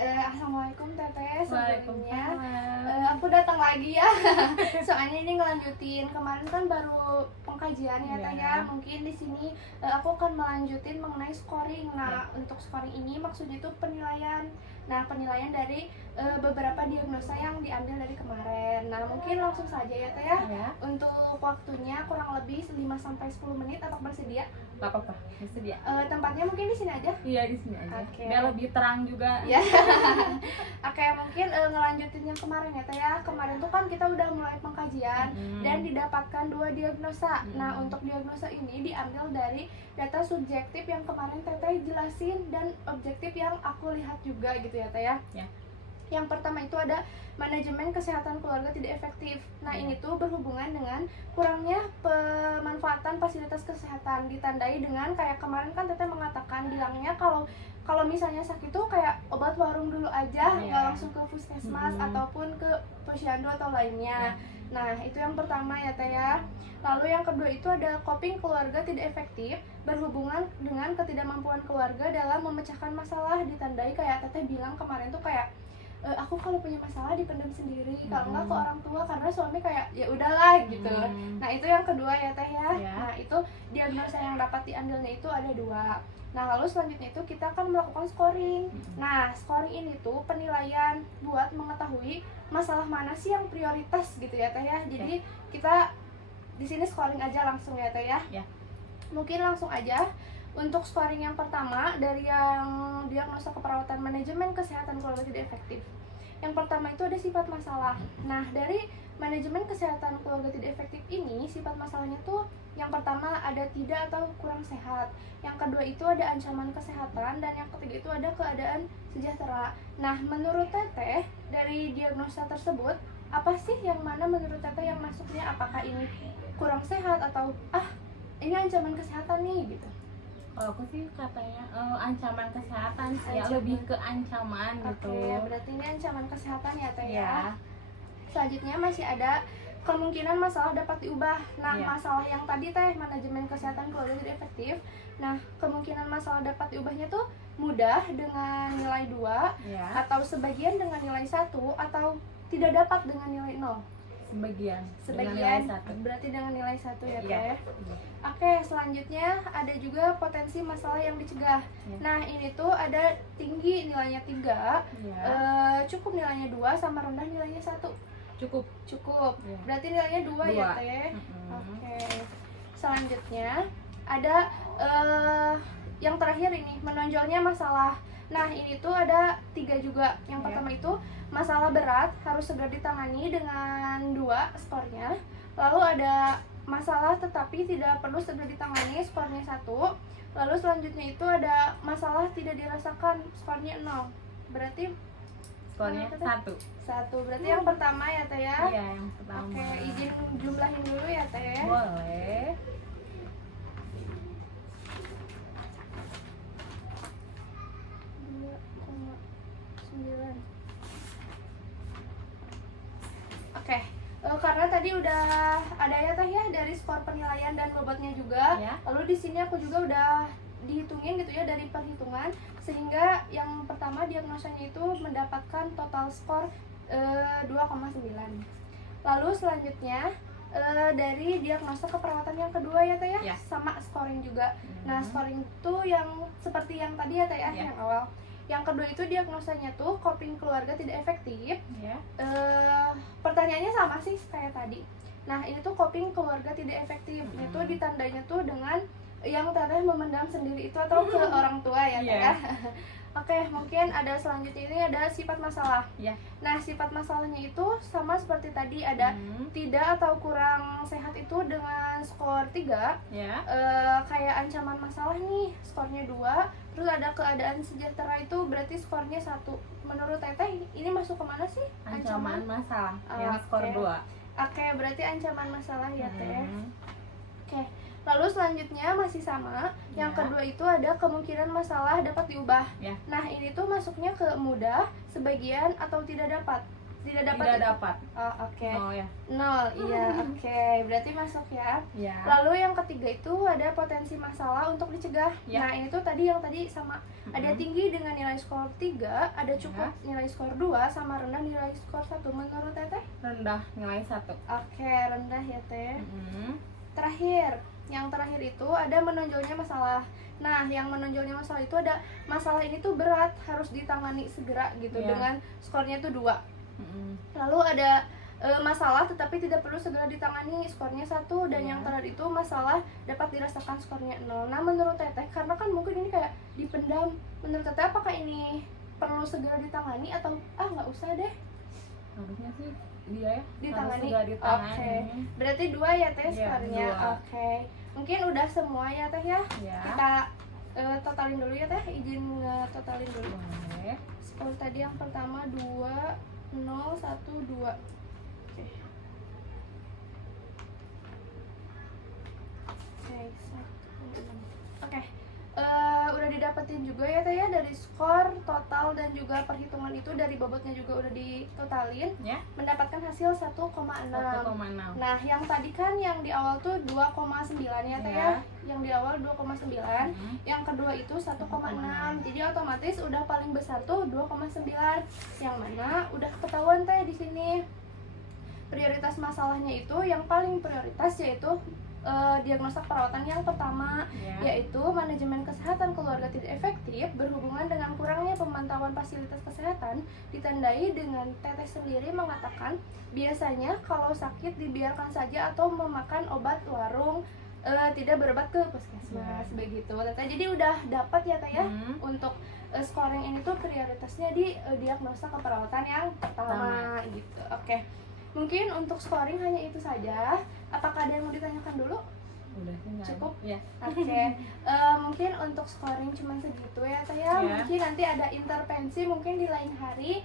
Assalamualaikum Teteh, sebelumnya Waalaikumsalam. aku datang lagi ya. Soalnya ini ngelanjutin kemarin kan baru pengkajian ya Teh ya. Iya. Mungkin di sini aku akan melanjutin mengenai scoring. Nah, Iya. untuk scoring ini maksudnya itu penilaian. Nah, penilaian dari beberapa diagnosa yang diambil dari kemarin. Nah, mungkin langsung saja ya Teh ya. Ya, Untuk waktunya kurang lebih 5 sampai 10 menit. Apakah bersedia? nggak apa-apa, bersedia. Tempatnya mungkin di sini aja. Iya, di sini aja. Oke. Biar lebih terang juga. Ya. Oke, mungkin ngelanjutin yang kemarin ya Teh ya. Kemarin tuh kan kita udah mulai pengkajian dan didapatkan 2 diagnosa. Nah, untuk diagnosa ini diambil dari data subjektif yang kemarin Teteh jelasin dan objektif yang aku lihat juga gitu ya Teh ya. Ya. Yang pertama itu ada manajemen kesehatan keluarga tidak efektif. Nah, ini tuh berhubungan dengan kurangnya pemanfaatan fasilitas kesehatan, ditandai dengan kayak kemarin kan Teteh mengatakan bilangnya kalau misalnya sakit tuh kayak obat warung dulu aja, nggak langsung ke puskesmas ataupun ke posyandu atau lainnya. Nah, itu yang pertama ya Teh ya. Lalu yang kedua itu ada coping keluarga tidak efektif, berhubungan dengan ketidakmampuan keluarga dalam memecahkan masalah, ditandai kayak Teteh bilang kemarin tuh kayak aku kalau punya masalah dipendam sendiri, kalau nggak ke orang tua karena suami kayak ya udahlah gitu. Nah, itu yang kedua ya Teh ya. Nah, itu diagnosa yang dapat diambilnya itu ada 2. Nah, lalu selanjutnya itu kita akan melakukan scoring. Nah, scoring ini tuh penilaian buat mengetahui masalah mana sih yang prioritas gitu ya Teh ya. Jadi kita di sini scoring aja langsung ya Teh ya. Mungkin langsung aja. Untuk scoring yang pertama dari yang diagnosa keperawatan manajemen kesehatan keluarga tidak efektif. Yang pertama itu ada sifat masalah. Nah, dari manajemen kesehatan keluarga tidak efektif ini, sifat masalahnya tuh yang pertama ada tidak atau kurang sehat. Yang kedua itu ada ancaman kesehatan, dan yang ketiga itu ada keadaan sejahtera. Nah, menurut Teteh dari diagnosa tersebut, apa sih yang mana menurut Teteh yang masuknya? Apakah ini kurang sehat atau ini ancaman kesehatan nih gitu? Kalau aku sih katanya ancaman kesehatan sih, ya, Ancaman. lebih ke ancaman gitu. Oke, berarti ini ancaman kesehatan ya Teh ya. Ya. Selanjutnya masih ada kemungkinan masalah dapat diubah. Nah, Iya. masalah yang tadi Teh manajemen kesehatan keluarga tidak efektif. Nah, kemungkinan masalah dapat diubahnya tuh mudah dengan nilai 2, Ya. atau sebagian dengan nilai 1, atau tidak dapat dengan nilai 0. Sebagian. Dengan Sebagian nilai 1. berarti dengan nilai 1 ya Iya. Teh. Oke, selanjutnya ada juga potensi masalah yang dicegah. Nah, ini tuh ada tinggi nilainya 3, Ya. cukup nilainya 2, sama rendah nilainya 1. Cukup. Cukup. Ya. Berarti nilainya 2 ya 2. Teh. Oke. Selanjutnya ada yang terakhir ini menonjolnya masalah. Nah, ini tuh ada 3 juga. Yang pertama itu masalah berat harus segera ditangani dengan 2 skornya. Lalu ada masalah tetapi tidak perlu segera ditangani, skornya 1. Lalu selanjutnya itu ada masalah tidak dirasakan, skornya 0. Berarti Skornya 1. 1. Berarti yang pertama ya Teh ya. Iya, yang pertama. Oke, izin jumlahin dulu ya Teh. Boleh. 2,9. Oke, karena tadi udah ada ya Teh ya dari skor penilaian dan bobotnya juga. Ya. Lalu di sini aku juga udah dihitungin gitu ya dari perhitungan, sehingga yang pertama diagnosanya itu mendapatkan total skor 2,9. Lalu selanjutnya dari diagnosa keperawatan yang kedua ya Teh ya, Ya. sama scoring juga. Nah, scoring itu yang seperti yang tadi ya Teh ya, yang awal. Yang kedua itu diagnosanya tuh coping keluarga tidak efektif. Ya. Pertanyaannya sama sih kayak tadi. Nah, ini tuh coping keluarga tidak efektif. Itu ditandainya tuh dengan yang Teteh memendam sendiri itu atau ke orang tua ya Teh ya. Oke, mungkin ada selanjutnya ini ada sifat masalah. Ya. Nah, sifat masalahnya itu sama seperti tadi, ada tidak atau kurang sehat itu dengan skor 3. Ya. Kayak ancaman masalah nih, skornya 2. Terus ada keadaan sejahtera itu berarti skornya 1. Menurut Teteh ini masuk kemana sih? Ancaman masalah yang skor Oke. 2. Oke, berarti ancaman masalah ya Teh. Oke. Lalu selanjutnya masih sama. Yang kedua itu ada kemungkinan masalah dapat diubah. Ya. Nah, ini tuh masuknya ke mudah, sebagian, atau tidak dapat. Tidak dapat. Tidak itu? dapat. Oh, oke. Oh ya. 0. Iya, oke. Berarti masuk ya. Ya. Lalu yang ketiga itu ada potensi masalah untuk dicegah. Ya. Nah, ini tuh tadi yang tadi sama ada tinggi dengan nilai skor 3, ada cukup nilai skor 2, sama rendah nilai skor 1. Menurut Teteh? Rendah nilai 1. Oke, rendah ya Teh. Terakhir, yang terakhir itu ada menonjolnya masalah. Nah, yang menonjolnya masalah itu ada masalah ini tuh berat, harus ditangani segera gitu dengan skornya tuh 2. Lalu ada masalah tetapi tidak perlu segera ditangani, skornya 1. Dan yang terakhir itu masalah dapat dirasakan, skornya 0. Nah, menurut Teteh, karena kan mungkin ini kayak dipendam, menurut Teteh apakah ini perlu segera ditangani atau nggak usah deh Harusnya sih dia ya ditangani? harus ditangani. Oke, berarti 2 ya Teh Iya, skornya. 2. Oke, mungkin udah semua ya Teh ya. Ya. Kita totalin dulu ya Teh, izin totalin dulu. Boleh. Skor tadi yang pertama 2, 0, 1, 2. Oke. Oke, 1, 6. Oke. Udah didapetin juga ya Teh ya dari skor total dan juga perhitungan itu dari bobotnya juga udah ditotalin, Ya. mendapatkan hasil 1,6. 1,6. Nah, yang tadi kan yang di awal tuh 2,9 ya Teh ya. Ya. Yang di awal 2,9, yang kedua itu 1,6. Jadi otomatis udah paling besar tuh 2,9. Yang mana udah ketahuan Teh di sini. Prioritas masalahnya itu yang paling prioritas yaitu diagnosa perawatan yang pertama, yaitu manajemen kesehatan keluarga tidak efektif berhubungan dengan kurangnya pemantauan fasilitas kesehatan, ditandai dengan Teteh sendiri mengatakan biasanya kalau sakit dibiarkan saja atau memakan obat warung, tidak berobat ke puskesmas. Begitu Teteh. Jadi udah dapat ya Teh ya untuk scoring ini tuh prioritasnya di diagnosa keperawatan yang pertama gitu. Oke. Mungkin untuk scoring hanya itu saja. Apakah ada yang mau ditanyakan dulu? Udah sih. Cukup? Ya. Oke. Mungkin untuk scoring cuma segitu ya Teh ya. Ya. Mungkin nanti ada intervensi mungkin di lain hari.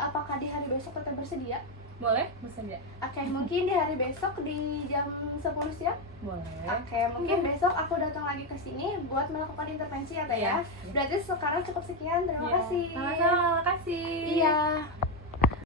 Apakah di hari besok Teteh bersedia? Boleh, bisa ya. Oke, mungkin di hari besok di jam 10 siang. Boleh. Oke, mungkin besok aku datang lagi ke sini buat melakukan intervensi ya Teh ya. Iya. Berarti sekarang cukup sekian. Terima Iya. kasih. Sama-sama, makasih. Iya.